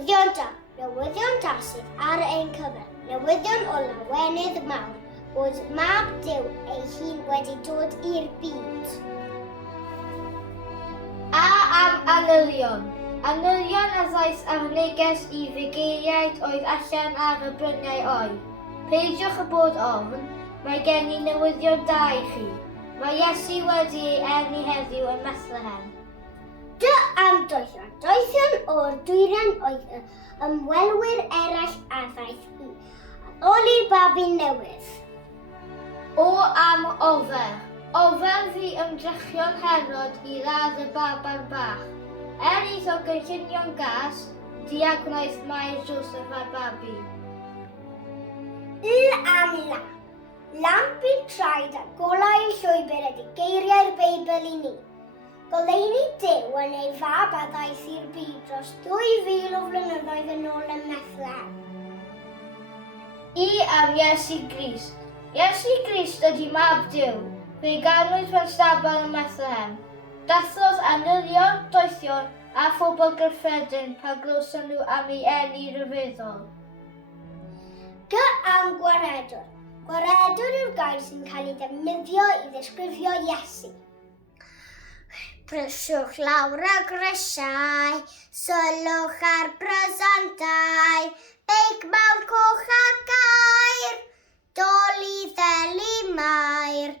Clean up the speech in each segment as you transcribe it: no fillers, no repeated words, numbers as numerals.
Newyddion da, newyddion da sydd ar ein cyfer, newyddion o lawenydd mawr, bod mab Duw ei hun wedi dod i'r byd. A am anylion. Anylion a ddaeth ar neges i fugeiriaid oedd allan ar y bryniau oer. Peidiwch y bod ofn, mae gen i newyddion da i chi. Mae Iesu wedi ei erni heddiw yn Bethlehem. Dy am doethion. Doethion o'r dwyran oedd ymwelwyr eraill a ddaeth i addoli'r babi newydd. O am ofer. Ofer fi ymdrechion Herod i radd y baban bach. Iddo gynllunio'n gas, diagnoeth Mair Joseph a'r babi. Am lamp. Lamp i'r traed a golau llwybr ydy geiriau'r Beibl i ni. Goleuni Duw yn ei fab a ddaeth i'r byd dros 2000 o flynyddoedd yn ôl yn Bethlehem. I am Iesu Grist. Iesu Grist ydy mab Duw. Fe'i ganwyd mewn stabal yn Bethlehem. Dathodd anylion, doethion a phobl gyffredin pa glywson nhw am ei eni rhyfeddol. Gy am gwaredwr. Gwaredwr yw'r gair sy'n cael ei ddefnyddio i ddisgrifio Iesu. Pryswch lawr y grisiau, sylwch ar brysantau, beic mawr coch a gair, doli ddeli mair,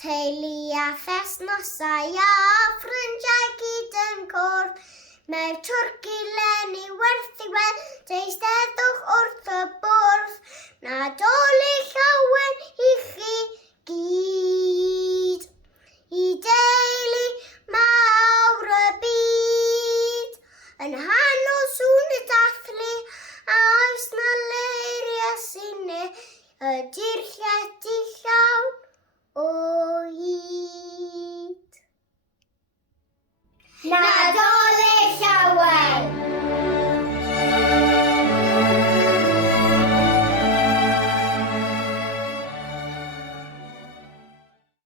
teulu a thesnosau a ffrindiau gyd yn cwrdd, mae'r twrci leni werth i weld, eisteddwch wrth y bwrdd, Nadolig llawen i chi gyd, i deulu mawr y byd, yn hanol sŵn y dathlu, a oes na leiria syne, ydy'r llety llawn o hyd. Nadolig